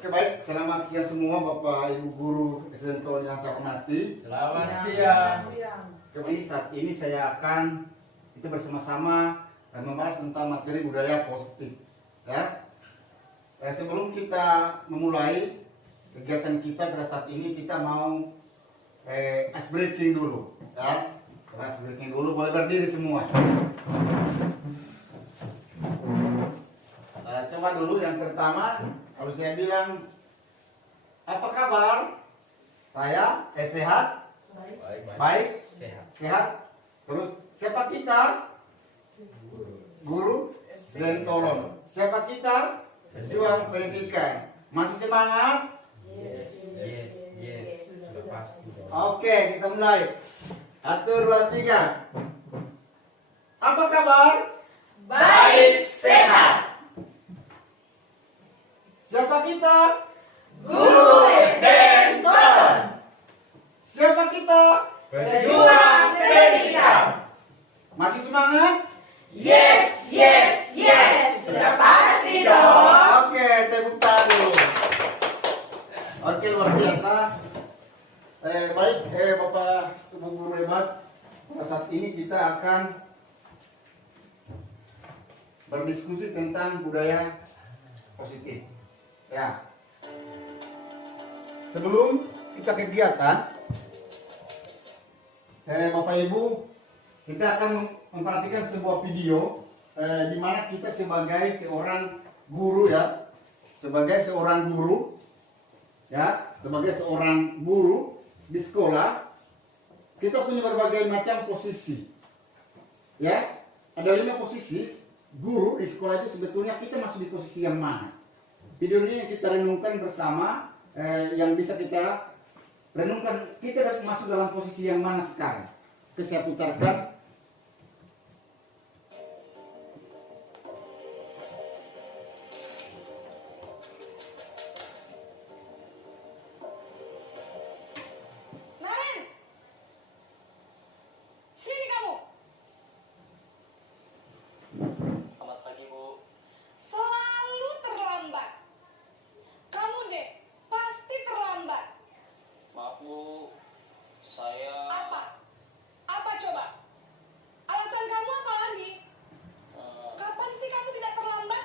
Oke, baik, selamat siang semua Bapak Ibu Guru SDN Tol yang saya hormati. Selamat siang. Oke, saat ini saya akan kita bersama-sama membahas tentang materi budaya positif. Ya. Sebelum kita memulai kegiatan kita pada saat ini, kita mau ice breaking dulu. Ya. Ice breaking dulu, boleh berdiri semua. Coba dulu yang pertama, kalau saya bilang apa kabar? Saya sehat? Baik? Sehat? Terus siapa kita? Guru SDN Tolong. Siapa kita? Pejuang pendidikan. Masih semangat? Yes. Sudah pasti. Oke, kita mulai. 1, 2, 3. Apa kabar? Baik, sehat. Siapa kita? Guru SDN Tolong. Siapa kita? Pejuang pendidikan. Masih semangat? Yes. Sudah pasti dong. Oke, tepuk tangan dulu. Oke, luar biasa. Baik, Bapak Ibu Guru hebat. Pada saat ini kita akan berdiskusi tentang budaya positif. Ya. Sebelum kita kegiatan, Bapak Ibu, kita akan memperhatikan sebuah video di mana kita sebagai seorang guru ya, sebagai seorang guru di sekolah, kita punya berbagai macam posisi. Ya, ada 5 posisi guru di sekolah itu sebetulnya kita masuk di posisi yang mana? Video ini yang kita renungkan bersama, yang bisa kita renungkan kita harus masuk dalam posisi yang mana sekarang. Saya putarkan. Naren, sini kamu. Selamat pagi, Bu. Selalu terlambat. Kamu deh, pasti terlambat. Maaf, Bu. Saya Apa? Apa coba? Alasan kamu apa lagi? eh, Kapan sih kamu tidak terlambat?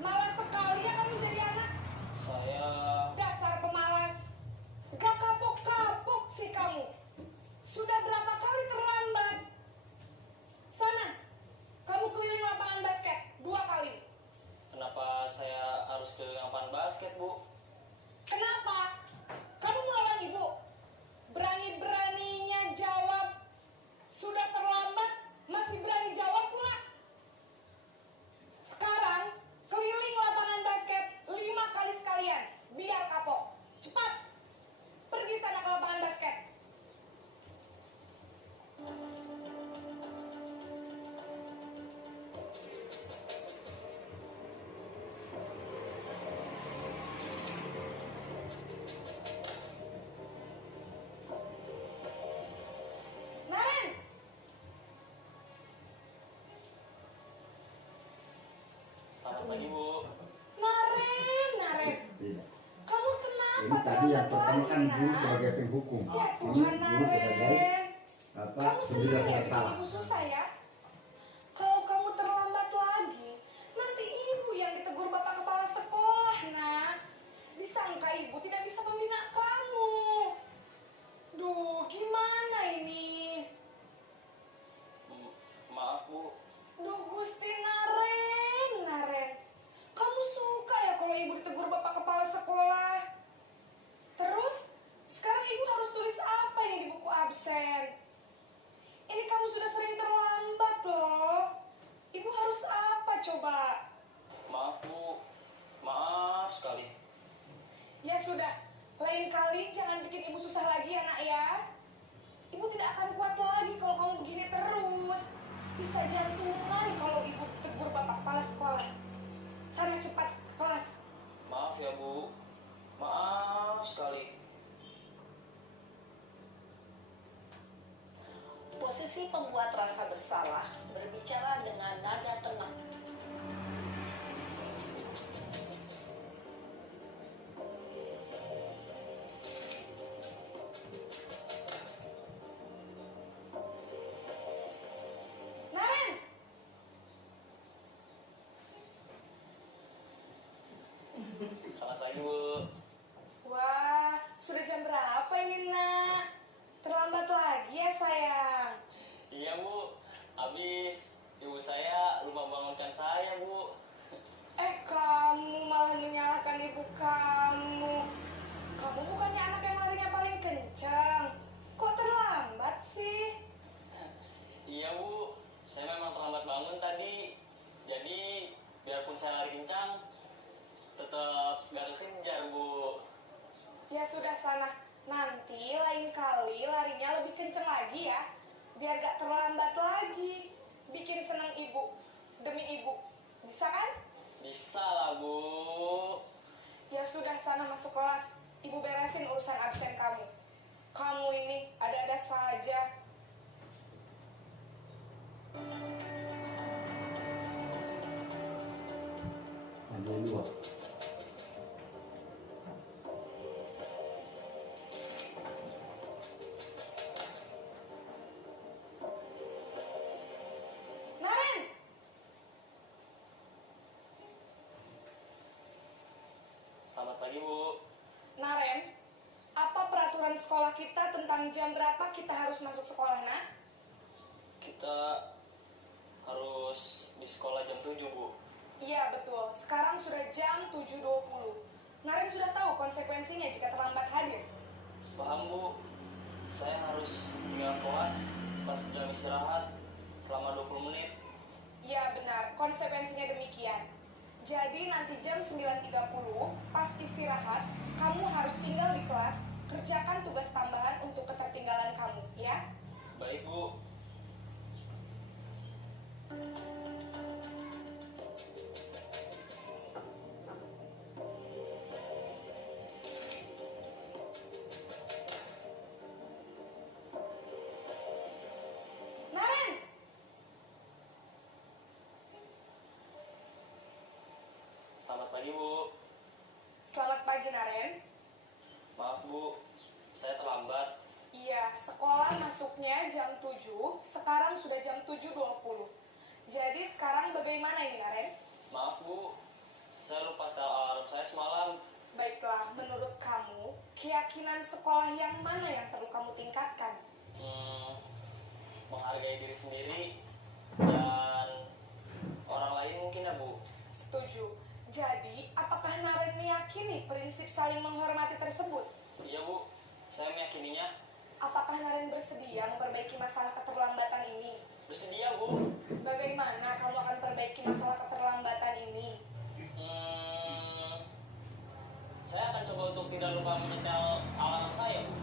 Malas sekali ya kamu jadi anak. saya Dasar pemalas. Gak kapok-kapok sih kamu. Sudah berapa kali terlambat? Sana, kamu keliling lapangan basket 2 kali. kenapa saya harus keliling lapangan basket, Bu? Kenapa? Kamu melawan ibu? Berani-beraninya jawab. Sudah terlambat, masih berani jawab pula. Sekarang, keliling lapangan basket 5 kali sekalian. Biar kapok. Cepat. Pergi sana ke lapangan basket. Naren, Selamat pagi, Bu. Naren. Tidak. Kamu kenapa? Ini tadi yang terlambat pertama kan lagi, guru Nak? sebagai penghukum. Ya Ini Tuhan, guru sebagai Naren. apa? Kamu Pemberi senang ya rasa bikin salah. ibu susah ya? Kalau kamu terlambat lagi, nanti ibu yang ditegur bapak kepala sekolah, nak. Disangka ibu tidak bisa membina kamu. Duh, gimana ini? Maaf, Bu. Duh, Gusti Naren. Kamu suka ya kalau ibu ditegur bapak kepala sekolah? Terus, sekarang ibu harus tulis apa ini di buku absen? Ini kamu sudah sering terlambat loh. Ibu harus apa coba? Maaf, Bu. Maaf sekali. Ya sudah, lain kali jangan bikin ibu susah lagi ya nak ya. Ibu tidak akan kuat lagi kalau kamu begini terus. Bisa jantungan kalau ibu tegur bapak kepala sekolah. Sana cepat ke kelas. Maaf ya, Bu. Maaf sekali. Posisi pembuat rasa bersalah berbicara dengan nada tenang. Bisa kan? Bisa lah, Bu. Ya sudah, sana masuk kelas. Ibu beresin urusan absen kamu. Kamu ini ada-ada saja. Ada dua. Naren! Selamat pagi, Bu. Naren, apa peraturan sekolah kita tentang jam berapa kita harus masuk sekolah, nak? Kita harus di sekolah jam 7, Bu. Iya, betul. Sekarang sudah jam 7.20. Naren sudah tahu konsekuensinya jika terlambat hadir. Paham, Bu. Saya harus tinggal kelas pas jam istirahat selama 20 menit. Iya, benar. Konsekuensinya demikian. Jadi nanti jam 9.30 pas istirahat, kamu harus tinggal di kelas, kerjakan tugas tambahan untuk ketertinggalan kamu, ya? Baik, Bu. Naren! Selamat pagi, Bu. Selamat pagi, Naren. Maaf, Bu. Saya terlambat. Iya, sekolah masuknya jam 7, sekarang sudah jam 7.20. Jadi sekarang bagaimana ini, Naren? Maaf, Bu. Saya lupa setel alarm saya semalam. Baiklah, menurut kamu, keyakinan sekolah yang mana yang perlu kamu tingkatkan? Menghargai diri sendiri dan orang lain mungkin ya, Bu. Setuju. Jadi, apakah Naren meyakini prinsip saling menghormati tersebut? Iya, Bu. Saya meyakininya. Apakah Naren bersedia memperbaiki masalah keterlambatan ini? Bersedia, Bu. Bagaimana kamu akan perbaiki masalah keterlambatan ini? Saya akan coba untuk tidak lupa menyetel alarm saya, Bu.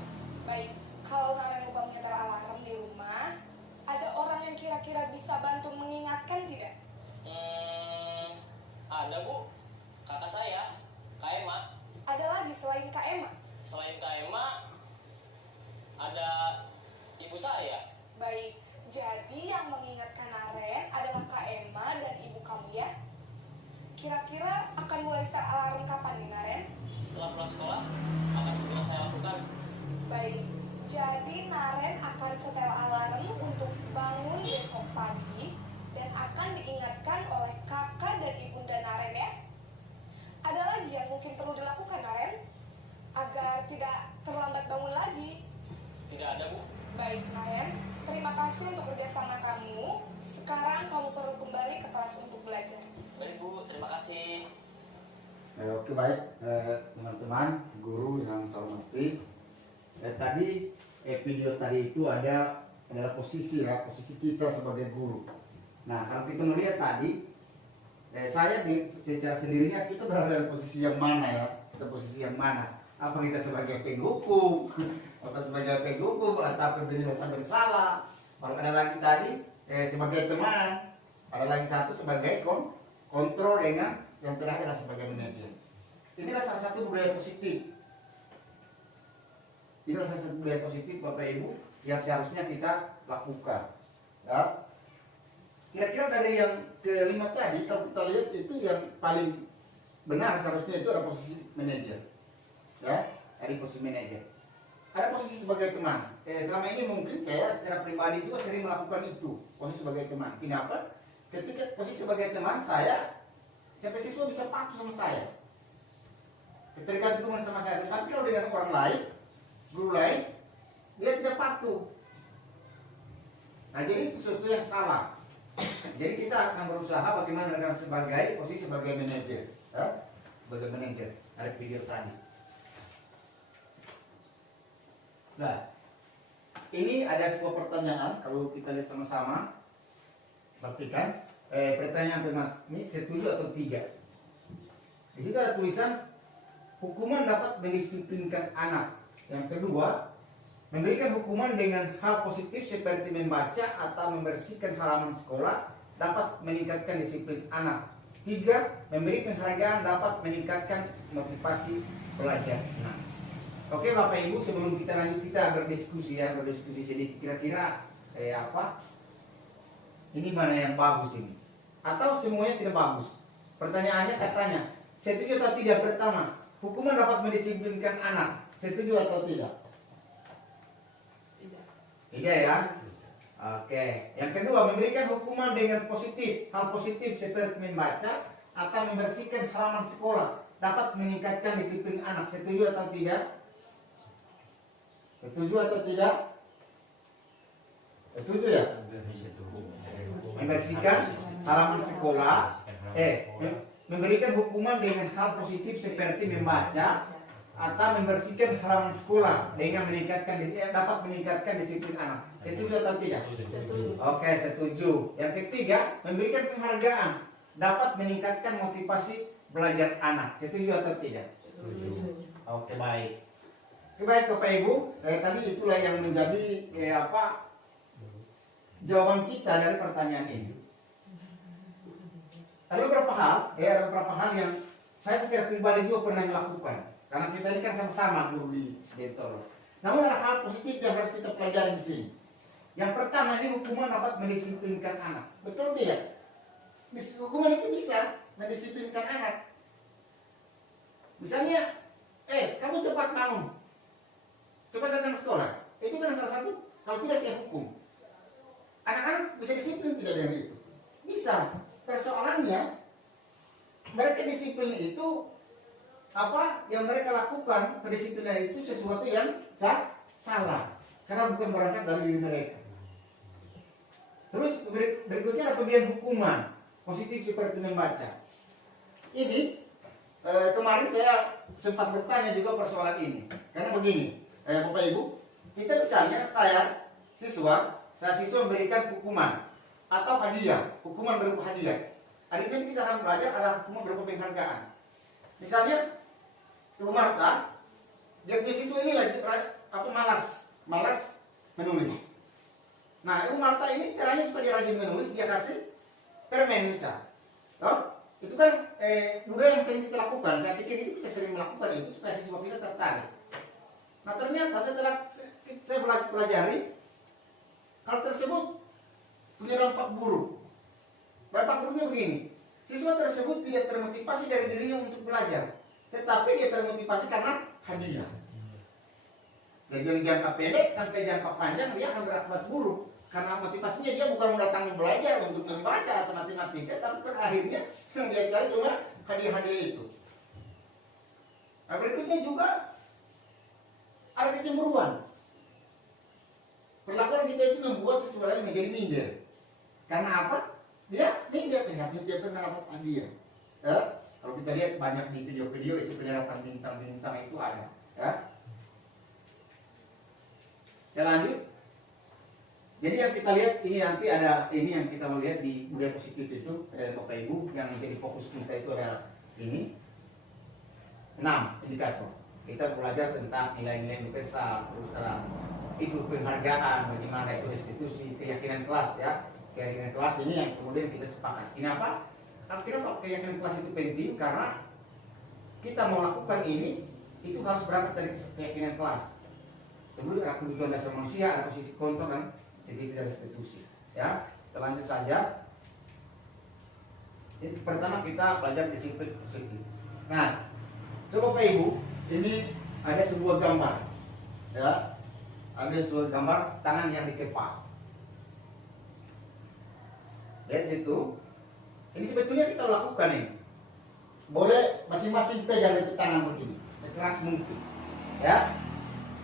Baik, kalau Naren lupa menyetel alarm di rumah, ada orang yang kira-kira bisa bantu mengingatkan tidak? Ada, Bu. Kakak saya, Kak Emma. Ada lagi selain Kak Emma? Selain Kak Emma, ada ibu saya. Baik, jadi yang mengingatkan Naren adalah Kak Emma dan ibu kamu, ya? Kira-kira akan mulai start alarm kapan nih, Naren? Setelah pulang sekolah, akan segera saya lakukan. Baik, jadi Naren akan setel alarm untuk bangun besok pagi dan akan diingatkan oleh kakak dan ibunda Naren, ya? Ada lagi yang mungkin perlu dilakukan, Naren? Agar tidak terlambat bangun lagi. Tidak ada, Bu. Baik, Naren. Terima kasih untuk kerjasama kamu. Sekarang kamu perlu kembali ke kelas untuk belajar. Baik, Bu. Terima kasih. Oke, baik, teman-teman, guru yang saya hormati. Tadi video tadi itu adalah posisi kita sebagai guru. Nah, kalau kita melihat tadi, secara sendirinya kita berada dalam posisi yang mana ya? Kita posisi yang mana? Apa kita sebagai penghukum, apa sebagai penghukum, atau pemberi rasa bersalah? Kalau ada lagi tadi sebagai teman, ada lagi satu sebagai kontrol dengan yang terakhir adalah sebagai manajer. Inilah salah satu budaya positif. Inilah salah satu budaya positif Bapak Ibu yang seharusnya kita lakukan. Ya. Kira-kira dari yang kelima tadi, kalau kita lihat itu yang paling benar seharusnya itu adalah posisi manajer. Ya, dari posisi manajer. Ada posisi sebagai teman. Selama ini mungkin saya secara pribadi juga sering melakukan itu, posisi sebagai teman. Kenapa? Ketika posisi sebagai teman sampai siswa bisa patuh sama saya, ketergantungan sama saya. Tapi kalau dengan orang lain, guru lain, dia tidak patuh. Nah, jadi itu sesuatu yang salah. Jadi kita akan berusaha bagaimana dengan sebagai posisi sebagai manajer, ya? Sebagai manajer. Ada video tadi. Nah, ini ada sebuah pertanyaan. Kalau kita lihat sama-sama, perhatikan. Pertanyaan ini setuju atau tidak? Di situ ada tulisan hukuman dapat mendisiplinkan anak. Yang kedua, memberikan hukuman dengan hal positif seperti membaca atau membersihkan halaman sekolah dapat meningkatkan disiplin anak. Tiga, memberi penghargaan dapat meningkatkan motivasi belajar. Nah, oke Bapak Ibu, sebelum kita lanjut kita berdiskusi sedikit kira-kira apa? Ini mana yang bagus ini? Atau semuanya tidak bagus? Pertanyaannya saya tanya, setuju atau tidak? Pertama, hukuman dapat mendisiplinkan anak. Setuju atau tidak? Tidak ya? Oke. Yang kedua, memberikan hukuman dengan positif. Hal positif seperti membaca atau membersihkan halaman sekolah dapat meningkatkan disiplin anak. Setuju atau tidak? Setuju atau tidak? Setuju ya? Membersihkan halaman sekolah. Memberikan hukuman dengan hal positif seperti membaca atau membersihkan halaman sekolah dengan dapat meningkatkan disiplin anak. Setuju atau tidak? Setuju. Oke, setuju. Yang ketiga, memberikan penghargaan dapat meningkatkan motivasi belajar anak. Setuju atau tidak? Oke, baik. Oke, baik Bapak Ibu. Tadi itulah yang menjadi jawaban kita dari pertanyaan ini. Ada beberapa hal yang saya secara pribadi juga pernah melakukan. Karena kita ini kan sama-sama guru di Bentoro. Namun ada hal positif yang harus kita pelajari di sini. Yang pertama, ini hukuman dapat mendisiplinkan anak. Betul tidak? Hukuman itu bisa mendisiplinkan anak. Misalnya, kamu cepat bangun, cepat datang ke sekolah. Itu kan salah satu. Kalau tidak saya hukum. Anak-anak bisa disiplin tidak dengan itu? Bisa. Persoalannya, mereka disiplin itu apa yang mereka lakukan, kedisiplinan itu sesuatu yang salah karena bukan berangkat dari diri mereka. Terus berikutnya ada pemberian hukuman positif seperti membaca. Ini kemarin saya sempat bertanya juga persoalan ini karena begini, Bapak Ibu, kita misalnya saya siswa memberikan hukuman atau hadiah, hukuman berupa hadiah. Hari ini kita akan belajar ada hukuman berupa penghargaan. Misalnya Ibu Marta, dia punya siswa ini lagi malas menulis. Nah, Ibu Marta ini caranya supaya dia rajin menulis, dia kasih permen misal. Itu kan budaya yang sering kita lakukan. Saya pikir itu kita sering melakukan itu supaya siswa kita tertarik. Nah, ternyata setelah saya pelajari, hal tersebut punya dampak buruk. Dampak buruknya begini, siswa tersebut tidak termotivasi dari dirinya untuk belajar, tetapi dia termotivasi karena hadiah. Dari jangka pendek sampai jangka panjang dia akan berakibat buruk karena motivasinya dia bukan datang belajar untuk membaca atau matematika, tapi pada akhirnya yang dia cari cuma hadiah-hadiah itu. Nah, berikutnya juga ada kecemburuan. Perlakuan kita itu membuat seseorang menjadi minder. Karena apa? Dia minder pendapat hadiah. Kalau kita lihat banyak di video-video itu penyerapan bintang-bintang itu ada. Kita lanjut. Jadi yang kita lihat ini nanti ada ini yang kita melihat di budaya positif itu Bapak Ibu yang menjadi fokus kita itu adalah ini 6 indikator. Kita belajar tentang nilai-nilai universal, terus itu penghargaan, bagaimana itu restitusi, keyakinan kelas ya. Keyakinan kelas ini yang kemudian kita sepakat. Kenapa keyakinan kelas itu penting? Karena kita mau lakukan ini itu harus berangkat dari keyakinan kelas. Kemudian ada kebutuhan dasar manusia, ada posisi kontrol dan jadi dari restitusi. Ya, kita lanjut saja. Ini pertama kita belajar disiplin positif. Nah, coba Bapak Ibu, ini ada sebuah gambar. Ya, ada sebuah gambar tangan yang dikepak. Lihat situ. Ini sebetulnya kita lakukan ini. Boleh masing-masing pegang di tangan begini, sekeras mungkin. Ya.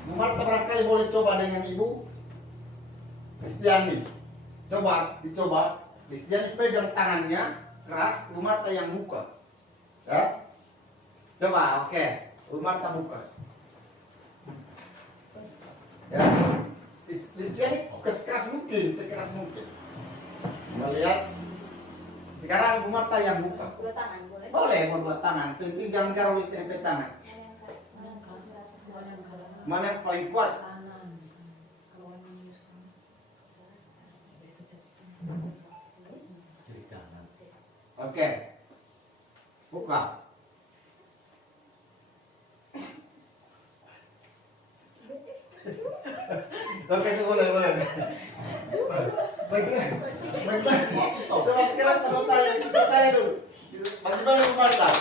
Bu Marta barangkali boleh coba dengan Ibu Kristiani. Dicoba. Kristiani pegang tangannya keras, Bu Marta yang buka. Ya. Coba, oke. Bu Marta buka. Ya. Kristiani sekeras mungkin. Kita lihat. Sekarang Bu Marta yang buka. Dua tangan boleh? Boleh dua tangan. Penting jangan karo di tangan. Mana yang paling kuat? Oke. Buka. Oke, itu boleh. Baiklah. Coba sekarang kita tanya dulu. Bagaimana membantah?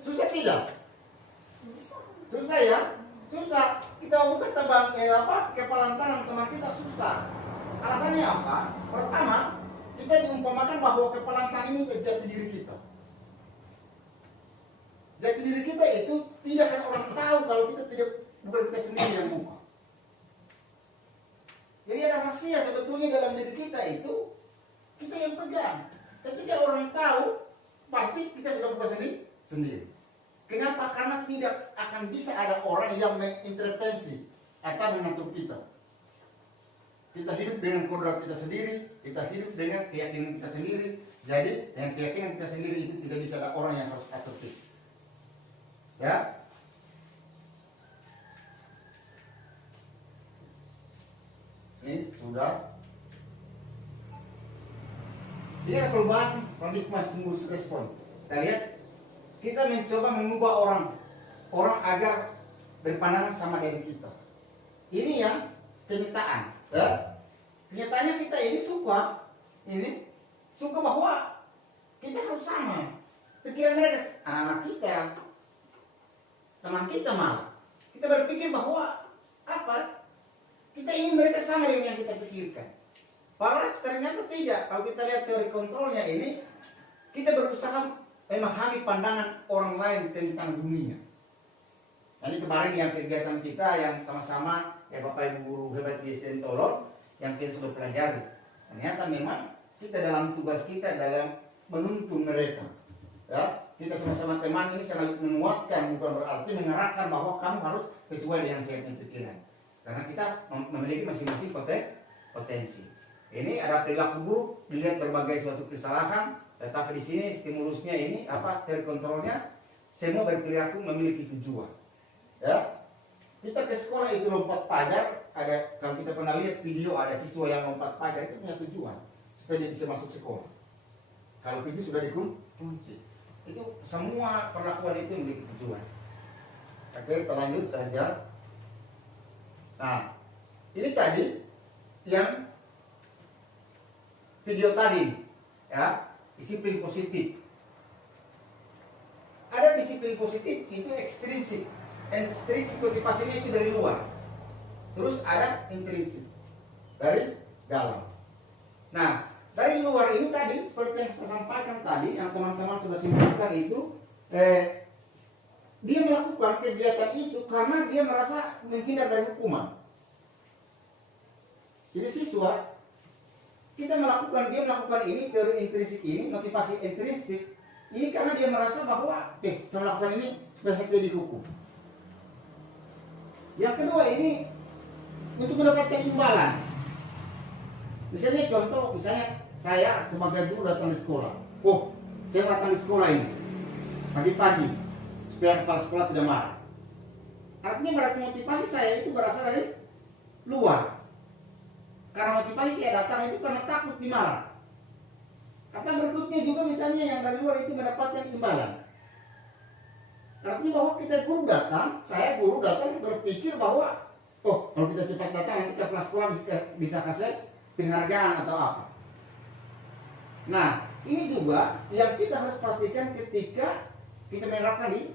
Susah tidak? Susah ya? Susah. Kita buka tebang kepalan tangan teman kita susah. Alasannya apa? Pertama, kita diumpamakan bahwa kepalan tangan ini jati diri kita. Jati diri kita itu tidak akan orang tahu kalau kita tidak bukan kita sendiri yang buka. Jadi ada rahasia sebetulnya dalam diri kita itu kita yang pegang. Ketika orang tahu, pasti kita sudah buka sendiri. Kenapa? Karena tidak akan bisa ada orang yang mengintervensi atau mengatur kita. Kita hidup dengan kodrat kita sendiri, kita hidup dengan keyakinan kita sendiri. Jadi, dengan keyakinan kita sendiri itu tidak bisa ada orang yang harus atur kita. Ya? Ini sudah. Ini ada perubahan paradigma stimulus respon. Kita lihat, kita mencoba mengubah orang agar berpandangan sama dengan kita. Ini yang kenyataan. Ya? Kenyataannya kita ini suka bahwa kita harus sama. Pikiran mereka, anak kita, teman kita malah. Kita berpikir bahwa apa? Kita ingin mereka sama dengan yang kita pikirkan. Padahal ternyata tidak. Kalau kita lihat teori kontrolnya ini, kita berusaha memahami pandangan orang lain tentang dunia. Jadi kemarin yang kegiatan kita yang sama-sama ya Bapak Ibu guru hebat di Sentolon yang kita sudah pelajari. Ternyata memang kita dalam tugas kita dalam menuntun mereka. Ya, kita sama-sama teman ini sangat menguatkan, bukan berarti mengarahkan bahwa kamu harus sesuai dengan saya pikiran. Karena kita memiliki masing-masing potensi. Ini ada perilaku buruk, dilihat berbagai suatu kesalahan, tetapi di sini stimulusnya ini teori kontrolnya semua berperilaku memiliki tujuan. Ya, kita ke sekolah itu lompat pagar, ada kalau kita pernah lihat video ada siswa yang lompat pagar itu punya tujuan supaya dia bisa masuk sekolah. Kalau pintu sudah dikunci, itu semua perlakuan itu memiliki tujuan. Oke, kita lanjut saja. Nah, ini tadi yang video tadi, ya, disiplin positif. Ada disiplin positif itu ekstrinsik. Ekstrinsik motivasinya itu dari luar. Terus ada intrinsik dari dalam. Nah, dari luar ini tadi seperti yang saya sampaikan tadi, yang teman-teman sudah simpulkan itu, dia melakukan kegiatan itu karena dia merasa menghindar dari hukuman. Jadi siswa, dia melakukan ini, teori intrinsik ini, motivasi intrinsik ini karena dia merasa bahwa saya melakukan ini supaya saya tidak dihukum. Yang kedua ini untuk mendapatkan imbalan. Misalnya contoh, saya sebagai guru datang di sekolah. Saya datang di sekolah ini pagi-pagi supaya kepala sekolah tidak marah. Artinya berarti motivasi saya itu berasal dari luar. Karena motivasi saya datang itu karena takut dimarah. Kata berikutnya juga misalnya yang dari luar itu mendapatkan imbalan. Artinya bahwa kita saya guru datang berpikir bahwa kalau kita cepat datang kita kelas sekolah bisa kasih penghargaan atau apa. Nah, ini juga yang kita harus perhatikan ketika kita menerapkan di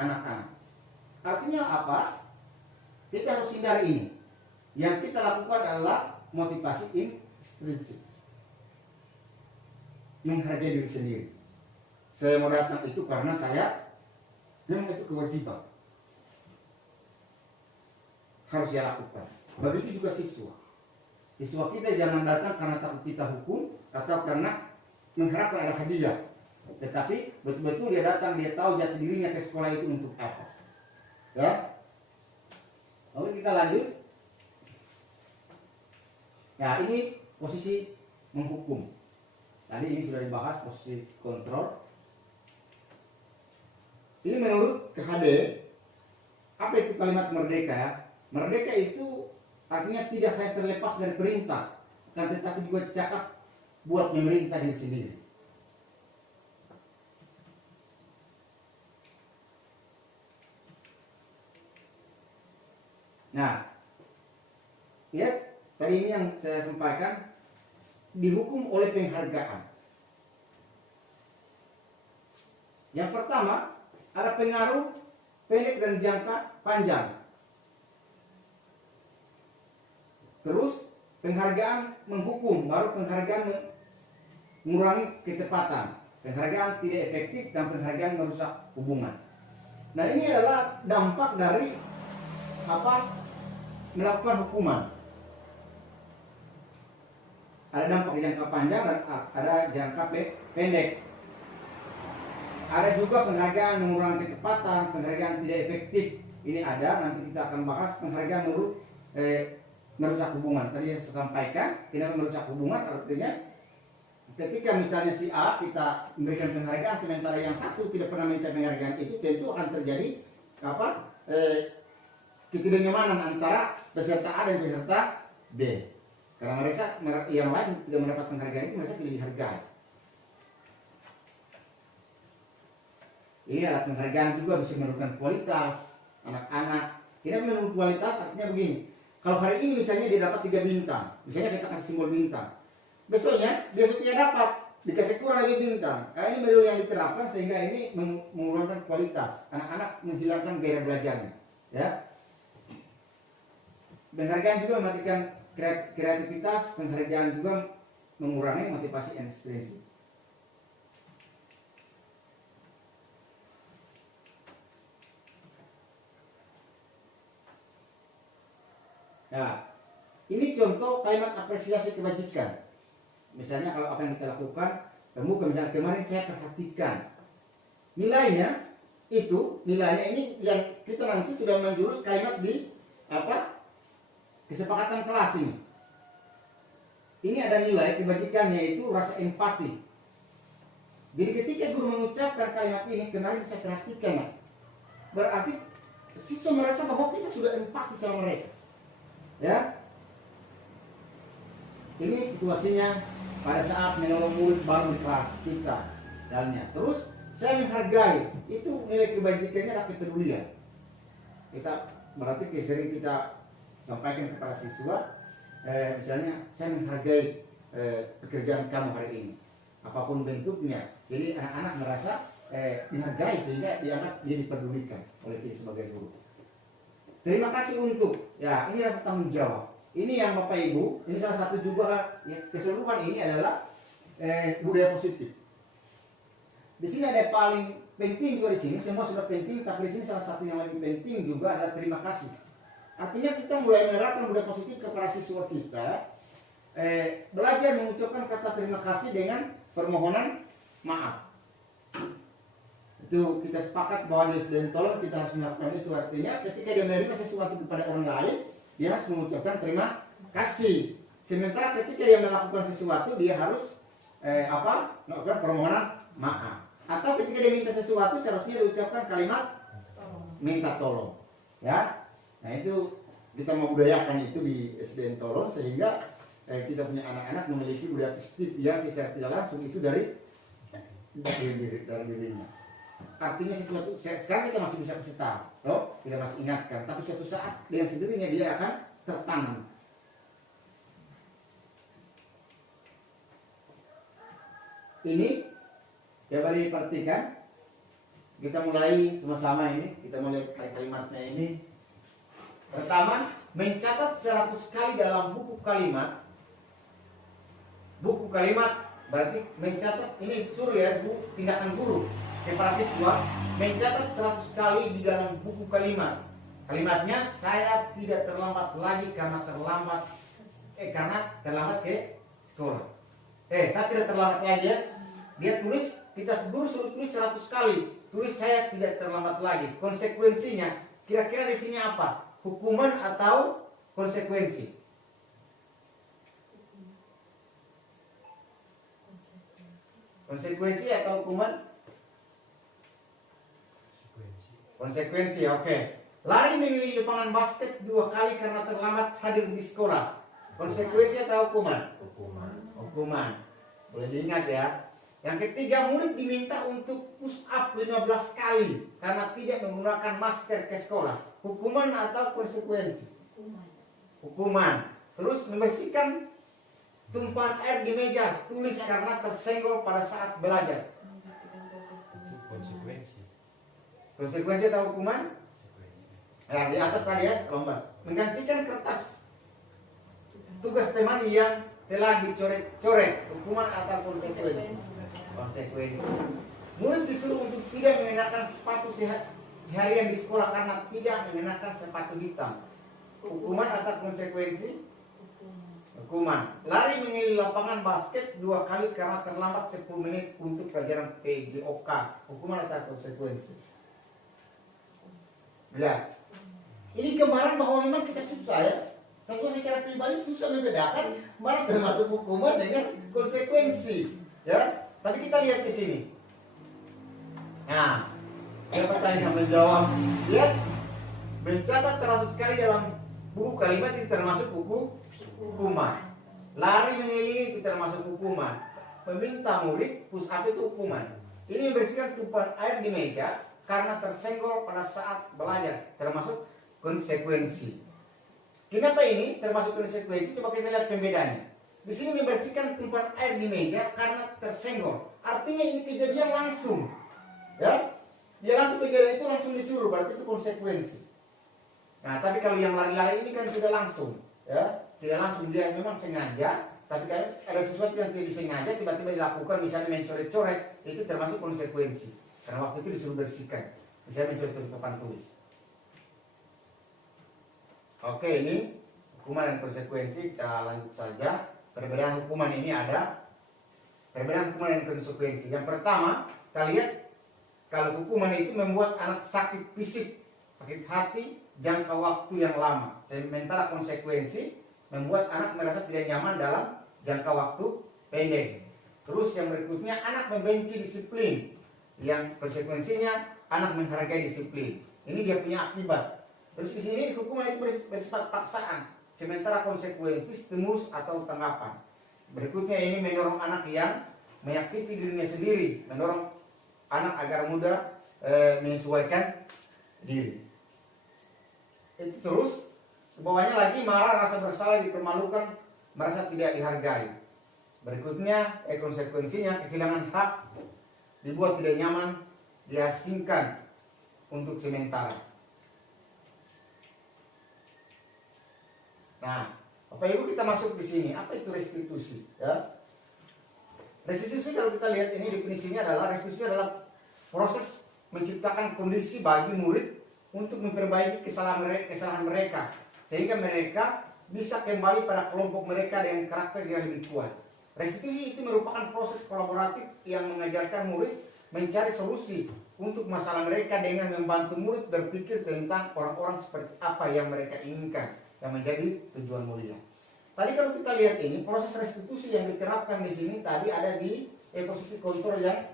anak-anak. Artinya apa? Kita harus hindari ini. Yang kita lakukan adalah motivasi intrinsik. Menghargai diri sendiri. Saya mau datang itu karena memang itu kewajiban. Harus saya lakukan. Begitu juga siswa. Siswa kita jangan datang karena takut kita hukum atau karena mengharapkan ada hadiah. Tetapi betul-betul dia datang, dia tahu jati dirinya ke sekolah itu untuk apa. Ya. Oke, kita lanjut. Nah, ini posisi menghukum. Tadi ini sudah dibahas posisi kontrol. Ini menurut KHD, apa itu kalimat merdeka? Merdeka itu artinya tidak hanya terlepas dari perintah, tetapi juga cakap buat memerintah diri sendiri. tadi ini yang saya sampaikan, dihukum oleh penghargaan. Yang pertama, ada pengaruh pendek dan jangka panjang. Terus penghargaan menghukum, baru penghargaan mengurangi ketepatan. Penghargaan tidak efektif dan penghargaan merusak hubungan. Nah, ini adalah dampak dari melakukan hukuman. Ada dampak jangka panjang dan ada jangka pendek. Ada juga penghargaan mengurangi ketepatan, penghargaan tidak efektif. Ini ada, nanti kita akan bahas penghargaan merusak hubungan. Tadi yang saya sampaikan, kenapa merusak hubungan artinya ketika misalnya si A kita memberikan penghargaan sementara yang satu tidak pernah minta penghargaan, itu tentu akan terjadi ketidaknyamanan antara peserta A dan peserta B. Karena mereka yang lain tidak mendapat penghargaan itu, mereka tidak dihargai. Ini adalah penghargaan juga bisa menurunkan kualitas anak-anak. Tidak menurunkan kualitas artinya begini. Kalau hari ini misalnya dia dapat 3 bintang, misalnya kita kasih simbol bintang. Besoknya dia dapat dikasih kurang lagi bintang. Ini baru yang diterapkan sehingga ini mengurangkan kualitas. Anak-anak menghilangkan gairah belajarnya. Ya. Penghargaan juga mematikan kreativitas, penghargaan juga mengurangi motivasi dan ekspresi. Nah, ini contoh kalimat apresiasi kebajikan. Misalnya kalau apa yang kita lakukan, misalnya kemarin saya perhatikan. Nilainya ini yang kita nanti sudah menjurus kalimat di kesepakatan kelas ini. Ini ada nilai kebajikan, yaitu rasa empati. Jadi ketika guru mengucapkan kalimat ini, kemarin saya perhatikan, berarti siswa merasa bahwa kita sudah empati sama mereka. Ya, ini situasinya pada saat menolong murid baru di kelas kita, misalnya. Terus saya menghargai, itu nilai kebajikannya adalah kepedulian. Kita berarti sering kita sampaikan kepada siswa, misalnya saya menghargai pekerjaan kamu hari ini, apapun bentuknya. Jadi anak-anak merasa dihargai sehingga dianggap dia dipedulikan oleh kita sebagai guru. Terima kasih untuk, ya ini rasa tanggung jawab. Ini yang Bapak Ibu, ini salah satu juga keseluruhan ini adalah budaya positif. Di sini ada yang paling penting juga di sini, semua sudah penting, tapi di sini salah satu yang lebih penting juga adalah terima kasih. Artinya kita mulai menerapkan budaya positif kepada siswa kita, belajar mengucapkan kata terima kasih dengan permohonan maaf. Itu kita sepakat bahwa di SDN Tolong kita harus melakukan itu. Artinya ketika dia menerima sesuatu kepada orang lain, dia harus mengucapkan terima kasih. Sementara ketika dia melakukan sesuatu, dia harus melakukan permohonan maaf. Atau ketika dia minta sesuatu, seharusnya diucapkan kalimat minta tolong. Ya, nah itu kita mau budayakan itu di SDN Tolong sehingga kita punya anak-anak memiliki budaya positif yang secara tidak langsung itu dari dirinya. Artinya sesuatu, sekarang kita masih bisa kasih tahu, kita masih ingatkan, tapi suatu saat dengan sendirinya dia akan tertanam. Ini coba diperhatikan, kita mulai sama-sama ini, kita mulai kalimatnya ini. Pertama, mencatat 100 kali dalam buku kalimat. Buku kalimat berarti mencatat, ini suruh ya, tindakan guru kepada siswa, mencatat 100 kali di dalam buku kalimat. Kalimatnya, saya tidak terlambat lagi karena terlambat ke sekolah. Saya tidak terlambat lagi ya. Dia tulis, kita guru suruh tulis 100 kali. Tulis saya tidak terlambat lagi. Konsekuensinya, kira-kira di sini apa? Hukuman atau konsekuensi? Konsekuensi atau hukuman? Konsekuensi, oke. Lari mengelilingi lapangan basket 2 kali karena terlambat hadir di sekolah. Konsekuensi atau hukuman? Hukuman. Boleh diingat ya. Yang ketiga, murid diminta untuk push up 15 kali karena tidak menggunakan masker ke sekolah. Hukuman atau konsekuensi? Hukuman. Terus membersihkan tumpahan air di meja tulis karena tersenggol pada saat belajar. Konsekuensi. Konsekuensi atau hukuman? Nah, di atas tadi ya, lomba. Menggantikan kertas tugas teman yang telah dicoret-coret, hukuman atau konsekuensi. Konsekuensi. Murid disuruh untuk tidak mengenakan sepatu seharian di sekolah karena tidak mengenakan sepatu hitam. Hukuman atau konsekuensi? Hukuman. Lari mengelilingi lapangan basket 2 kali karena terlambat 10 menit untuk pelajaran PJOK. Hukuman atau konsekuensi? Ya. Ini gambaran bahwa memang kita susah ya. Saya secara pribadi susah membedakan mana termasuk hukuman dengan konsekuensi. Ya. Tapi kita lihat di sini. Nah, siapa tanya menjawab? Lihat, mencatat 100 kali dalam buku kalimat itu termasuk hukuman. Lari mengelilingi itu termasuk hukuman. Meminta murid push up itu hukuman. Ini membersihkan tumpahan air di meja karena tersenggol pada saat belajar, termasuk konsekuensi. Kenapa ini termasuk konsekuensi? Coba kita lihat pembedaannya. Di sini membersihkan tumpahan air di meja karena tersenggol. Artinya ini kejadian langsung. Ya, dia langsung kejadian itu langsung disuruh, berarti itu konsekuensi. Nah, tapi kalau yang lari-lari ini kan sudah langsung, ya, tidak langsung, dia memang sengaja, tapi kan ada sesuatu yang tidak disengaja tiba-tiba dilakukan, misalnya mencoret-coret, itu termasuk konsekuensi. Karena waktu itu disuruh bersihkan, misalnya mencoret papan tulis. Oke, ini hukuman dan konsekuensi. Kita lanjut saja. Perbedaan hukuman ini ada. Perbedaan hukuman dan konsekuensi. Yang pertama, kita lihat kalau hukuman itu membuat anak sakit fisik, sakit hati, jangka waktu yang lama. Sementara konsekuensi membuat anak merasa tidak nyaman dalam jangka waktu pendek. Terus yang berikutnya, anak membenci disiplin. Yang konsekuensinya anak menghargai disiplin. Ini dia punya akibat. Terus di sini hukuman itu bersifat paksaan. Sementara konsekuensi stimulus atau tanggapan. Berikutnya ini mendorong anak yang menyakiti dirinya sendiri, mendorong anak agar mudah menyesuaikan diri. Itu terus bawahnya lagi marah, rasa bersalah, dipermalukan, merasa tidak dihargai. Berikutnya konsekuensinya kehilangan hak, dibuat tidak nyaman, diasingkan untuk sementara. Nah, Bapak Ibu, kita masuk di sini. Apa itu restitusi? Ya. Restitusi kalau kita lihat ini definisinya adalah restitusi adalah proses menciptakan kondisi bagi murid untuk memperbaiki kesalahan mereka sehingga mereka bisa kembali pada kelompok mereka dengan karakter yang lebih kuat. Restitusi itu merupakan proses kolaboratif yang mengajarkan murid mencari solusi untuk masalah mereka dengan membantu murid berpikir tentang orang-orang seperti apa yang mereka inginkan yang menjadi tujuan mulia. Tadi kalau kita lihat ini proses restitusi yang diterapkan di sini tadi ada di posisi kontrol yang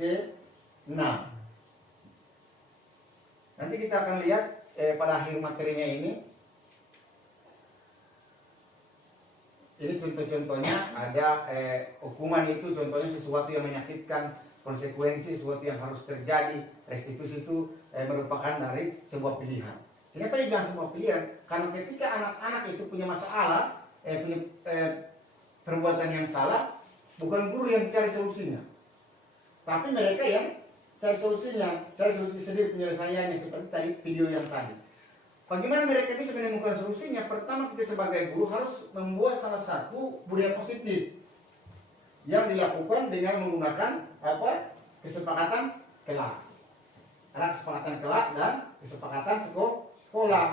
ke-6. Nanti kita akan lihat pada akhir materinya ini. Ini contoh-contohnya ada hukuman itu contohnya sesuatu yang menyakitkan, konsekuensi sesuatu yang harus terjadi. Restitusi itu merupakan dari sebuah pilihan. Kenapa dibilang sebuah pilihan? Karena ketika anak-anak itu punya masalah, punya perbuatan yang salah, bukan guru yang cari solusinya, tapi mereka yang cari solusinya, cari solusi sendiri penyelesaiannya seperti tadi video yang tadi. Bagaimana mereka bisa menemukan solusinya? Pertama, kita sebagai guru harus membuat salah satu budaya positif yang dilakukan dengan menggunakan kesepakatan kelas. Ada kesepakatan kelas dan kesepakatan sekolah.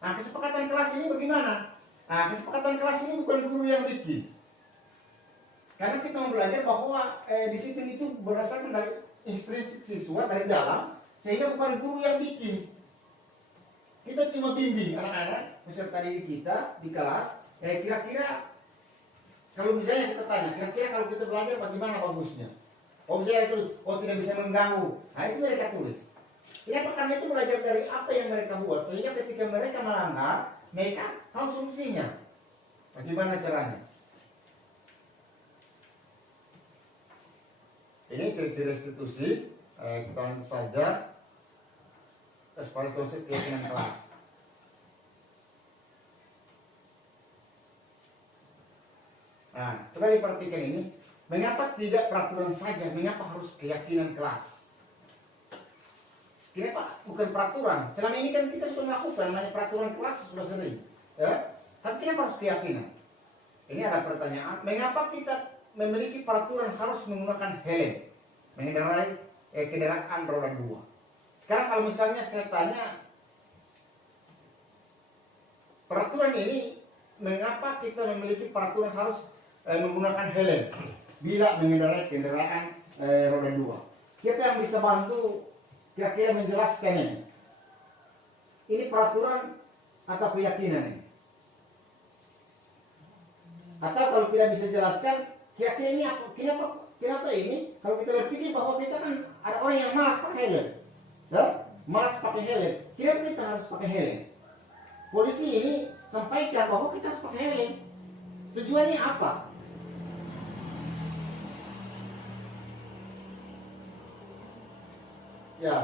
Nah, kesepakatan kelas ini bagaimana? Nah, kesepakatan kelas ini bukan guru yang bikin. Karena kita mau belajar bahwa disiplin itu berdasarkan dari instruksi siswa dari dalam, sehingga bukan guru yang bikin. Kita cuma bimbing anak-anak peserta didik kita di kelas. Kira-kira kalau misalnya kita tanya, kira-kira kalau kita belajar bagaimana bagusnya? Oh, misalnya tulis, tidak bisa mengganggu. Nah, itu mereka tulis. Kenapa? Karena itu belajar dari apa yang mereka buat, sehingga ketika mereka melanggar, mereka tahu solusinya. Bagaimana caranya? Ini ciri-ciri restitusi. Kita lanjut saja. Pada konsep keyakinan kelas. Nah, coba diperhatikan ini. Mengapa tidak peraturan saja? Mengapa harus keyakinan kelas? Kenapa bukan peraturan? Selama ini kan kita sudah melakukan namanya peraturan kelas sudah sering. Ya? Tapi kenapa harus keyakinan? Ini ada pertanyaan. Mengapa kita memiliki peraturan harus menggunakan helm mengendarai kendaraan roda 2? Sekarang kalau misalnya saya tanya, peraturan ini mengapa kita memiliki peraturan harus menggunakan helm bila mengendarai kendaraan roda 2? Siapa yang bisa bantu kira-kira menjelaskan ini? Ini peraturan atau keyakinan ini? Atau kalau tidak bisa jelaskan, kira-kira ini apa? Kenapa ini? Kalau kita berpikir bahwa kita kan ada orang yang malas pakai helm, ya? Malas pakai helm. Kenapa kita harus pakai helm? Polisi ini sampaikan bahwa kita harus pakai helm. Tujuannya apa? Ya.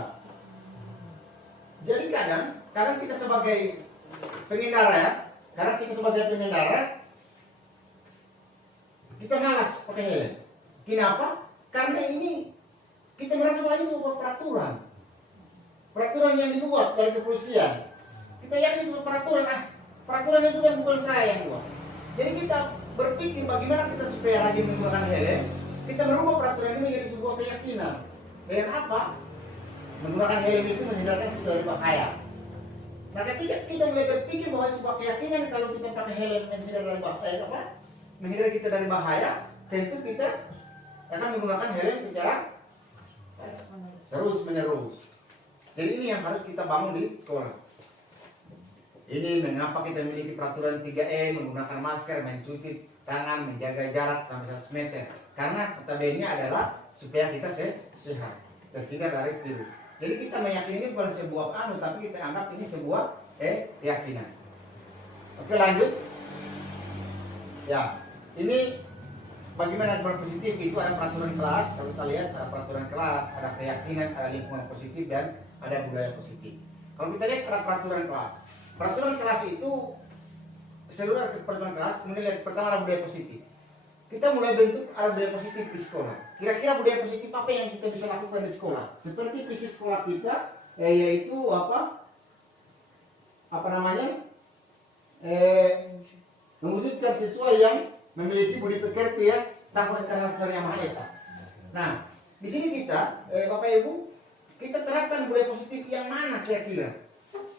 Jadi kadang kita sebagai pengendara ya, kita malas pakai helm. Kenapa? Karena ini kita merasa bahwa ini sebuah peraturan yang dibuat dari kepolisian. Kita yakin sebuah peraturan itu kan bukan saya yang buat. Jadi kita berpikir bagaimana kita supaya rajin menggunakan helm. Kita merubah peraturan ini menjadi sebuah keyakinan. Dengan apa? Menggunakan helm itu menghindarkan kita dari bahaya. Nah, ketika kita mulai berpikir bahwa sebuah keyakinan kalau kita pakai helm menghindar kita dari bahaya, tentu kita akan menggunakan helm secara terus menerus. Jadi ini yang harus kita bangun di sekolah. Ini mengapa kita memiliki peraturan 3M, menggunakan masker, mencuci tangan, menjaga jarak sampai 100 meter. Karena notabene adalah supaya kita sehat, terhindar dari virus. Jadi kita meyakini ini bukan sebuah tapi kita anggap ini sebuah keyakinan. Oke, lanjut. Ya, ini bagaimana berpositif itu ada peraturan kelas. Kalau kita lihat ada peraturan kelas, ada keyakinan, ada lingkungan positif dan ada budaya positif. Kalau kita lihat ada peraturan kelas. Peraturan kelas itu seluruh peraturan kelas. Kemudian lihat pertama ada budaya positif. Kita mulai bentuk ada budaya positif di sekolah. Kira-kira budaya positif apa yang kita bisa lakukan di sekolah? Seperti visi sekolah kita, yaitu mewujudkan siswa yang memiliki budi pekerti ya, tanpa karakter yang Maha Esa. Nah, di sini kita, Bapak Ibu, kita terapkan budaya positif yang mana kira-kira?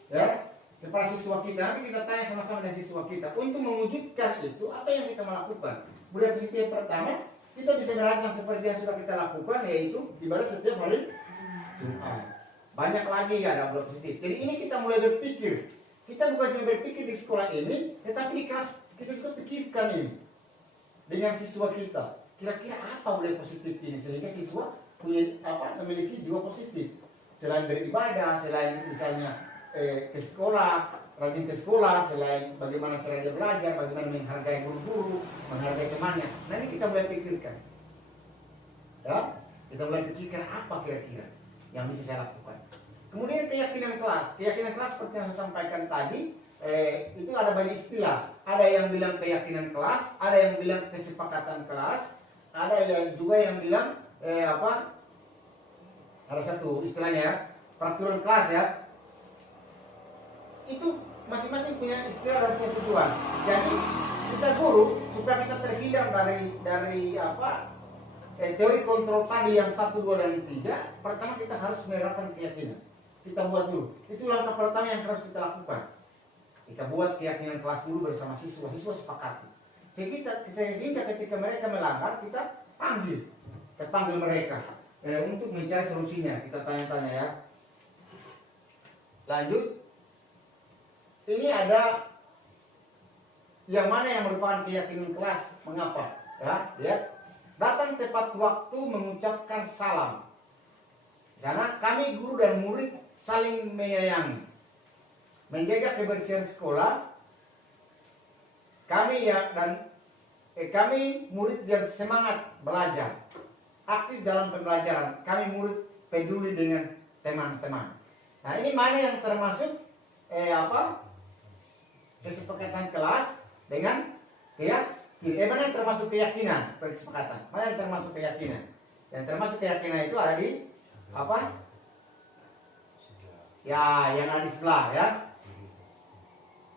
Ya, kepada siswa kita, nanti kita tanya sama-sama dengan siswa kita. Untuk mewujudkan itu, apa yang kita melakukan? Budaya positif yang pertama, kita bisa merancang seperti yang sudah kita lakukan, yaitu ibadah setiap hari Jumat. Banyak lagi ya ada budaya positif. Jadi ini kita mulai berpikir. Kita bukan cuma berpikir di sekolah ini, tetapi di kelas kita juga pikirkan ini dengan siswa kita. Kira-kira apa budaya positif ini sehingga siswa punya memiliki jiwa positif. Selain beribadah, selain misalnya ke sekolah, rajin ke sekolah, selain bagaimana cara dia belajar, bagaimana menghargai guru-guru, menghargai temannya. Nah ini kita mulai pikirkan. Ya, kita mulai pikirkan apa kira-kira yang bisa saya lakukan. Kemudian keyakinan kelas. Keyakinan kelas seperti yang saya sampaikan tadi, itu ada banyak istilah. Ada yang bilang keyakinan kelas, ada yang bilang kesepakatan kelas, ada yang juga yang bilang ada satu istilahnya ya, peraturan kelas ya. Itu masing-masing punya istilah dan punya tujuan. Jadi kita guru supaya kita terhindar dari teori kontrol tadi yang 1, 2 dan 3. Pertama kita harus menerapkan keyakinan. Kita buat dulu. Itu langkah pertama yang harus kita lakukan. Kita buat keyakinan kelas dulu bersama siswa sepakati. Sehingga ketika mereka melanggar, kita panggil mereka untuk mencari solusinya. Kita tanya-tanya ya. Lanjut. Ini ada yang mana yang merupakan keyakinan kelas. Mengapa? Ya, lihat. Datang tepat waktu mengucapkan salam. Di sana kami guru dan murid saling menyayangi. Menjaga kebersihan sekolah. Kami murid yang semangat belajar. Aktif dalam pembelajaran. Kami murid peduli dengan teman-teman. Nah, ini mana yang termasuk kesepakatan kelas dengan Mana yang termasuk keyakinan? Kesepakatan. Mana yang termasuk keyakinan? Yang termasuk keyakinan itu ada di apa? Ya, yang ada di sebelah ya.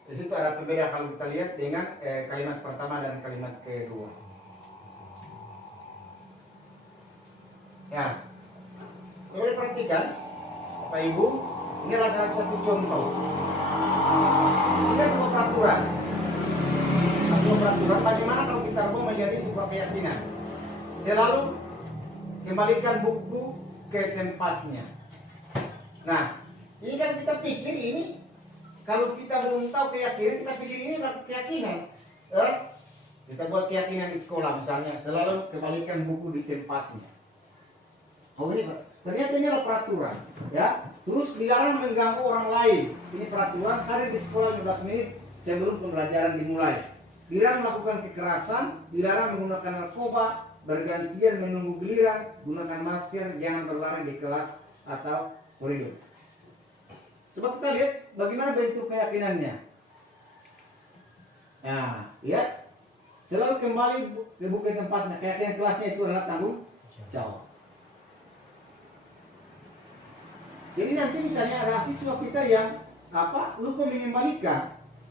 Di situ ada perbedaan kalau kita lihat dengan kalimat pertama dan kalimat kedua. Ya, boleh perhatikan, Bapak Ibu, ini adalah salah satu contoh. Ini adalah sebuah peraturan. Sebuah peraturan bagaimana kalau kita mau menjadi sebuah keyakinan. Selalu kembalikan buku ke tempatnya. Nah, ini kan kita pikir ini, kalau kita belum tahu keyakinan, kita pikir ini adalah keyakinan. Kita buat keyakinan di sekolah misalnya, selalu kembalikan buku di tempatnya. Oh ini ternyata ini adalah peraturan, ya. Terus dilarang mengganggu orang lain. Ini peraturan, hadir di sekolah 15 menit sebelum pembelajaran dimulai. Dilarang melakukan kekerasan, dilarang menggunakan narkoba, bergantian menunggu giliran, gunakan masker, jangan berlari di kelas atau koridor. Coba kita lihat bagaimana bentuk keyakinannya. Nah, lihat, selalu kembali ke buku tempatnya. Keyakinan kelasnya itu adalah tanggung jawab. Jadi nanti misalnya ada siswa kita yang lupa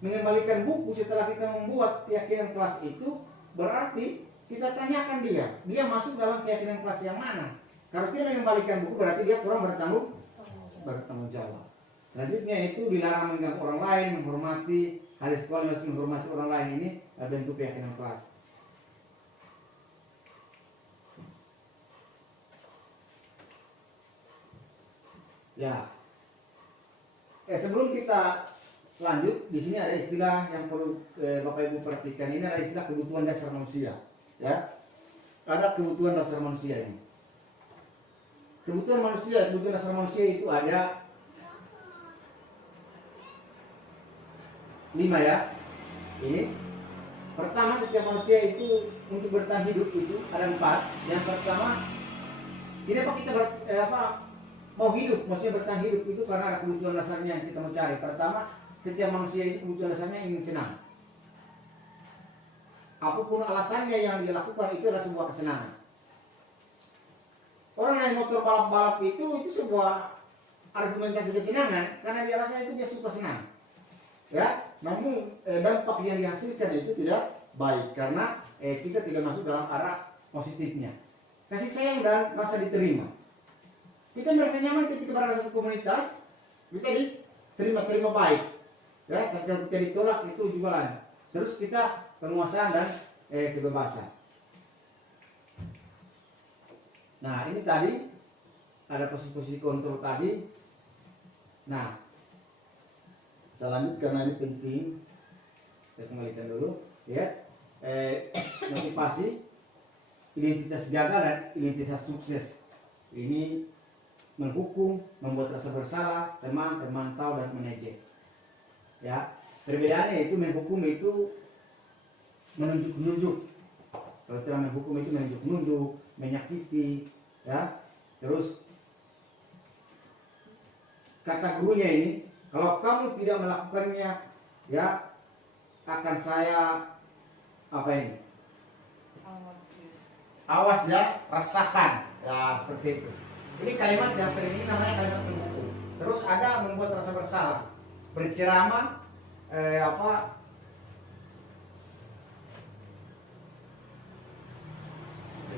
mengembalikan buku setelah kita membuat keyakinan kelas itu, berarti kita tanyakan dia masuk dalam keyakinan kelas yang mana. Kalau dia mengembalikan buku berarti dia kurang bertanggung jawab. Selanjutnya itu dilarang mengganggu orang lain, menghormati hari sekolah masih menghormati orang lain, ini bentuk keyakinan kelas. Ya, sebelum kita lanjut, di sini ada istilah yang perlu Bapak Ibu perhatikan. Ini adalah istilah kebutuhan dasar manusia. Ya, ada kebutuhan dasar manusia ini. Kebutuhan dasar manusia itu ada 5 ya. Ini pertama, setiap manusia itu untuk bertahan hidup itu ada 4. Yang pertama, kenapa kita mau hidup, maksudnya bertahan hidup itu karena ada kebutuhan dasarnya yang kita mau cari. Pertama, setiap manusia itu kebutuhan dasarnya ingin senang. Apapun alasannya yang dia lakukan itu adalah sebuah kesenangan. Orang naik motor balap-balap itu sebuah argumentasi kesenangan karena dia rasa itu dia suka senang. Ya, namun dampak yang dihasilkan itu tidak baik karena kita tidak masuk dalam arah positifnya. Kasih sayang dan rasa diterima. Kita merasa nyaman ketika berada di satu komunitas, kita diterima baik. Ya, tapi kalau kita ditolak itu juga lain. Terus kita penguasaan dan kebebasan. Nah, ini tadi ada posisi-posisi kontrol tadi. Nah, saya lanjut karena ini penting. Saya kembalikan dulu. Ya, motivasi, identitas jaga dan identitas sukses. Ini menghukum, membuat rasa bersalah, teman, memantau dan mengejek. Ya, perbedaannya itu menghukum itu menunjuk. Kalau tidak menghukum itu menunjuk, menyakiti, ya. Terus kata gurunya ini, kalau kamu tidak melakukannya, ya akan saya awas ya, rasakan, ya seperti itu. Ini kalimat yang sering ini namanya kalimat menghukum. Terus ada membuat rasa bersalah, berceramah,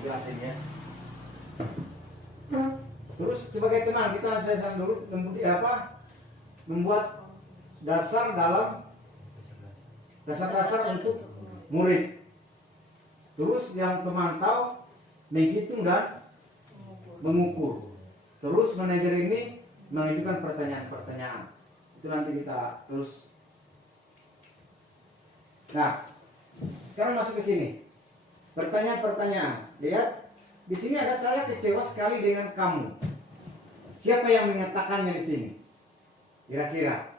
jelasin ya. Terus sebagai teman kita saya dulu kemudian membuat dasar untuk murid. Terus yang pemantau menghitung dan mengukur. Terus manajer ini mengajukan pertanyaan-pertanyaan. Itu nanti kita terus. Nah, sekarang masuk ke sini. Pertanyaan-pertanyaan. Lihat, di sini ada saya kecewa sekali dengan kamu. Siapa yang menyatakannya di sini? Kira-kira.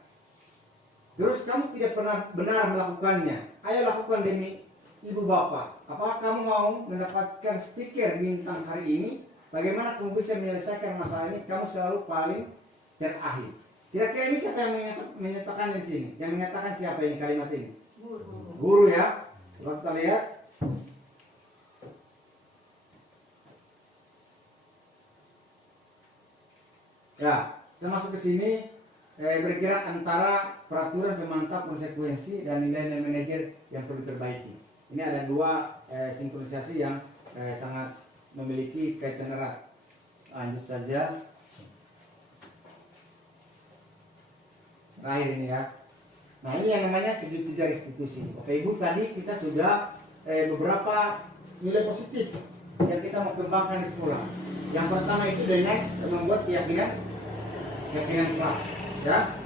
Terus kamu tidak pernah benar melakukannya. Ayo lakukan demi ibu bapak. Apakah kamu mau mendapatkan stiker bintang hari ini? Bagaimana kamu bisa menyelesaikan masalah ini? Kamu selalu paling terakhir. Kira-kira ini siapa yang menyatakan di sini? Yang menyatakan siapa ini kalimat ini? Guru ya. Kalau kita lihat Ya, kita masuk ke sini bergerak antara peraturan pemantau konsekuensi dan nilai-nilai manajer yang perlu diperbaiki. Ini ada dua sinkronisasi yang sangat memiliki kaitan erat. Lanjut saja. Terakhir ini ya. Nah, ini yang namanya segitiga restitusi. Oke, Ibu, tadi kita sudah beberapa nilai positif yang kita mau kembangkan di sekolah. Yang pertama itu dengan membuat keyakinan kelas, ya.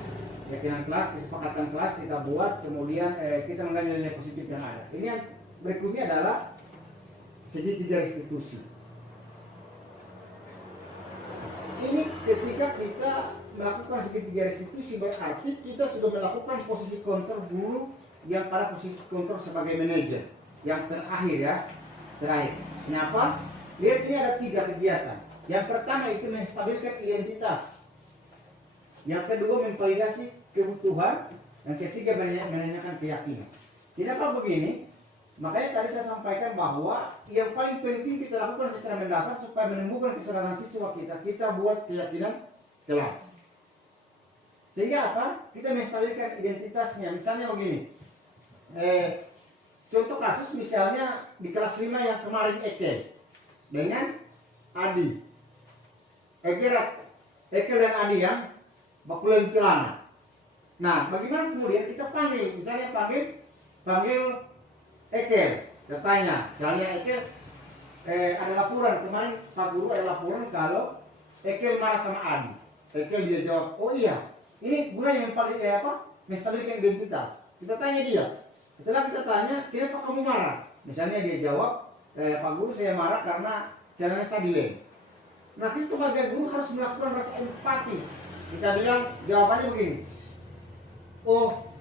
Keyakinan kelas, kesepakatan kelas kita buat, kemudian kita mengambil nilai positif yang ada. Ini yang berikutnya adalah segitiga restitusi. Ini ketika kita melakukan segitiga restitusi berarti kita sudah melakukan posisi kontrol guru yang pada posisi kontrol sebagai manajer. Yang terakhir ya, terakhir. Kenapa? Lihat ini ada 3 kegiatan. Yang pertama itu menstabilkan identitas. Yang kedua memvalidasi kebutuhan. Yang ketiga menanyakan keyakinan. Kenapa begini? Makanya tadi saya sampaikan bahwa yang paling penting kita lakukan secara mendasar supaya menemukan kesadaran siswa kita buat keyakinan kelas. Sehingga apa? Kita menstabilkan identitasnya. Misalnya begini. Contoh kasus misalnya di kelas 5 yang kemarin Eke dengan Adi. Ekel dan Adi yang bakulan celana. Nah, bagaimana kemudian kita panggil? Misalnya panggil Ekel. Kita tanya, misalnya Ekel ada laporan kemarin Pak Guru ada laporan kalau Ekel marah sama Adi. Ekel dia jawab, oh iya, ini gunanya menstabilkan identitas. Kita tanya dia. Setelah kita tanya, kenapa kamu marah? Misalnya dia jawab, Pak Guru saya marah karena jalannya saya dilem. Nah, kita sebagai guru harus melakukan rasa empati. Kita bilang jawabannya begini. Oh,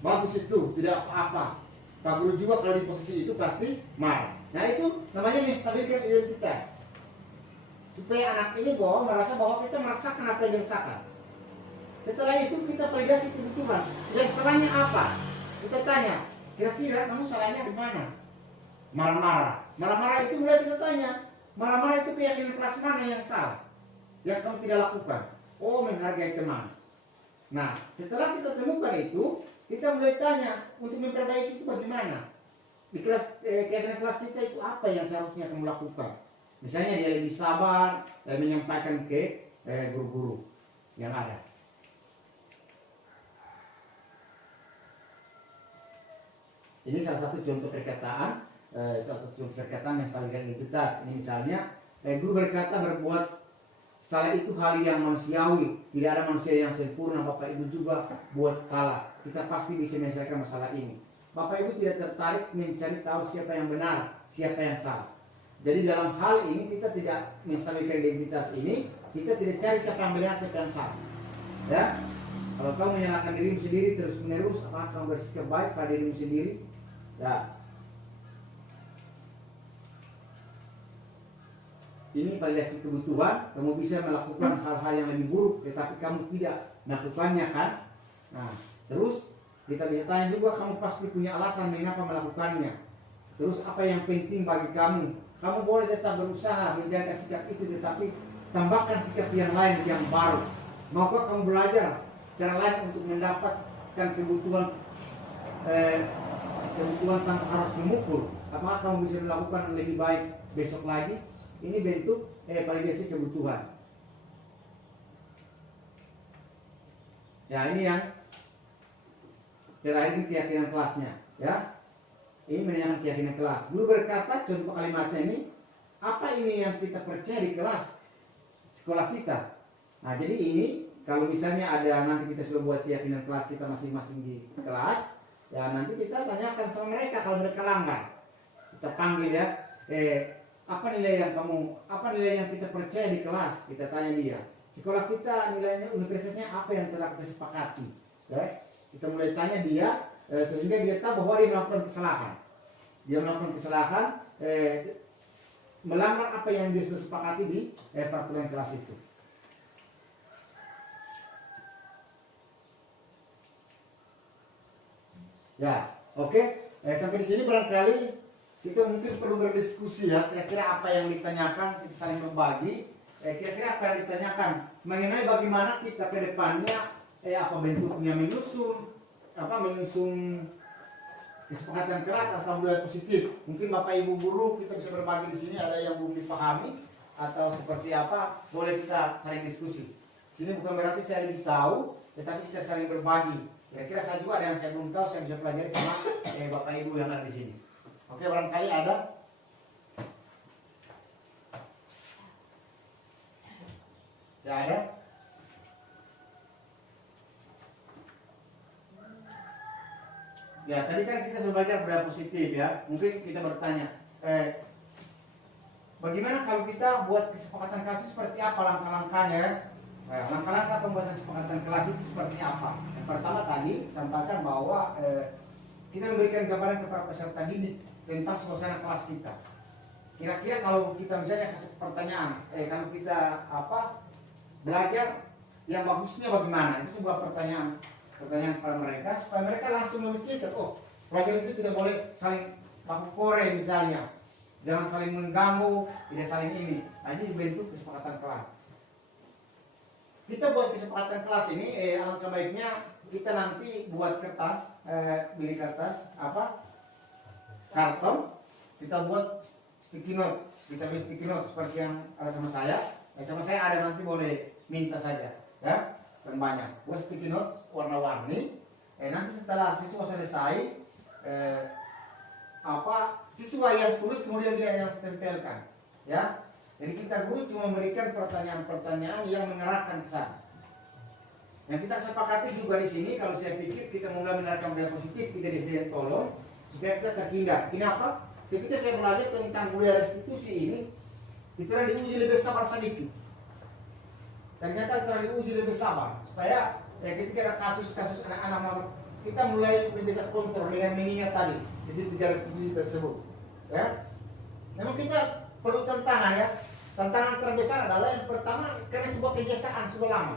bagus itu, tidak apa-apa. Pak Guru juga kalau di posisi itu pasti marah. Nah, itu namanya menstabilkan identitas. Supaya anak ini merasa bahwa kita merasakan apa yang dirasakan. Setelah itu kita validasi kebutuhan. Yang salahnya apa? Kita tanya, kira-kira kamu salahnya di mana? Marah-marah. Marah-marah itu mulai kita tanya. Marah-marah itu keyakinan kelas mana yang salah? Yang kamu tidak lakukan. Oh, menghargai teman. Nah, setelah kita temukan itu, kita mulai tanya untuk memperbaiki itu bagaimana. Di kelas keyakinan kelas kita itu apa yang seharusnya kamu lakukan? Misalnya dia lebih sabar dan menyampaikan ke guru-guru yang ada. Ini salah satu contoh perkataan. Salah satu perkataan yang saling identitas. Ini misalnya guru berkata berbuat salah itu hal yang manusiawi. Tidak ada manusia yang sempurna. Bapak Ibu juga buat salah. Kita pasti bisa menyelesaikan masalah ini. Bapak Ibu tidak tertarik mencari tahu siapa yang benar, siapa yang salah. Jadi dalam hal ini kita tidak menstabilkan identitas ini. Kita tidak cari siapa yang benar, siapa yang salah. Ya, kalau kamu menyalahkan dirimu sendiri terus menerus, apakah kamu bersikap baik pada dirimu sendiri? Ya. Ini validasi kebutuhan. Kamu bisa melakukan hal-hal yang lebih buruk, tetapi kamu tidak melakukannya kan? Nah, terus kita bisa tanya juga, kamu pasti punya alasan mengapa melakukannya. Terus apa yang penting bagi kamu? Kamu boleh tetap berusaha menjaga sikap itu, tetapi tambahkan sikap yang lain yang baru. Maukah kamu belajar cara lain untuk mendapatkan kebutuhan tanpa harus memukul? Apakah kamu bisa melakukan lebih baik besok lagi? Ini bentuk validasi kebutuhan. Ya, ini yang terakhir keyakinan kelasnya. Ya, ini menanyakan keyakinan kelas. Guru berkata, contoh kalimatnya ini, apa ini yang kita percaya di kelas sekolah kita? Nah, jadi ini kalau misalnya ada nanti kita sudah buat keyakinan kelas kita masing-masing di kelas, ya nanti kita tanyakan sama mereka kalau mereka langgar. Kita panggil ya, apa nilai yang kita percaya di kelas? Kita tanya dia. Sekolah kita nilainya, universitasnya apa yang telah kita sepakati? Ya? Kita mulai tanya dia sehingga dia tahu bahwa dia melakukan kesalahan. Dia melakukan kesalahan, melanggar apa yang dia sudah sepakati di peraturan kelas itu. Ya, oke. Sampai di sini barangkali kita mungkin perlu berdiskusi ya, kira-kira apa yang ditanyakan, kita saling berbagi. Kira-kira apa yang ditanyakan mengenai bagaimana kita ke depannya, apa bentuknya menyusun kesepakatan kelas atau budaya positif. Mungkin Bapak Ibu guru kita bisa berbagi di sini, ada yang belum dipahami atau seperti apa, boleh kita saling diskusi. Sini bukan berarti saya lebih tahu, tetapi kita saling berbagi. Kira-kira saya juga ada yang saya belum tahu, saya bisa pelajari sama Bapak Ibu yang ada di sini. Oke, barangkali ada. Ya ada. Ya, tadi kan kita sudah belajar budaya positif ya. Mungkin kita bertanya, bagaimana kalau kita buat kesepakatan kelas itu seperti apa langkah-langkahnya? Langkah-langkah pembuatan kesepakatan kelas itu seperti apa? Yang pertama tadi sampaikan bahwa kita memberikan gambaran kepada peserta didik tentang suasana kelas kita. Kira-kira kalau kita misalnya kasih pertanyaan, kalau kita belajar yang bagusnya bagaimana? Itu sebuah pertanyaan kepada mereka supaya mereka langsung memikirkan, oh pelajaran itu tidak boleh saling baku kore misalnya, jangan saling mengganggu, tidak saling ini. Nah, ini bentuk kesepakatan kelas. Kita buat kesepakatan kelas ini, alangkah baiknya kita nanti buat kertas, beli kertas karton, kita buat sticky note, kita beli sticky note seperti yang ada sama saya. Sama saya ada, nanti boleh minta saja, ya, dan banyak. Buat sticky note warna-warni. Nanti setelah siswa selesai, siswa yang tulis kemudian dia yang tempelkan, ya. Jadi kita guru cuma memberikan pertanyaan-pertanyaan yang mengarahkan ke sana. Yang kita sepakati juga di sini, kalau saya pikir kita mulai menerapkan budaya positif, kita disediakan tolong supaya kita terhindar. Kenapa? Ketika saya belajar tentang budaya restitusi ini, itu diuji lebih sabar sedikit. Ternyata telah diuji lebih sabar supaya ketika ada kasus-kasus anak-anak, kita mulai menjaga kontrol dengan minimnya tadi, jadi 3 restitusi tersebut. Ya, memang kita perlu tantangan ya. Tantangan terbesar adalah yang pertama karena sebuah kebiasaan sudah lama.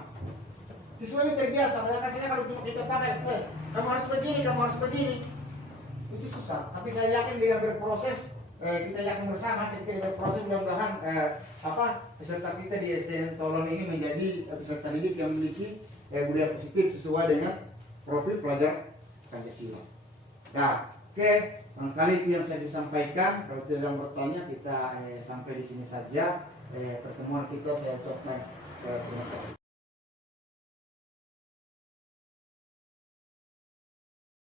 Siswa ini terbiasa, makanya kalau kita pakai, kamu harus begini, itu susah. Tapi saya yakin dengan berproses, kita yakin bersama, ketika berproses mudah-mudahan peserta kita di SDN Tolon ini menjadi peserta didik yang memiliki budaya positif sesuai dengan profil pelajar Pancasila. Nah, oke, barangkali itu yang saya disampaikan. Kalau tidak ada yang bertanya, kita sampai di sini saja. Pertemuan kita saya ucapkan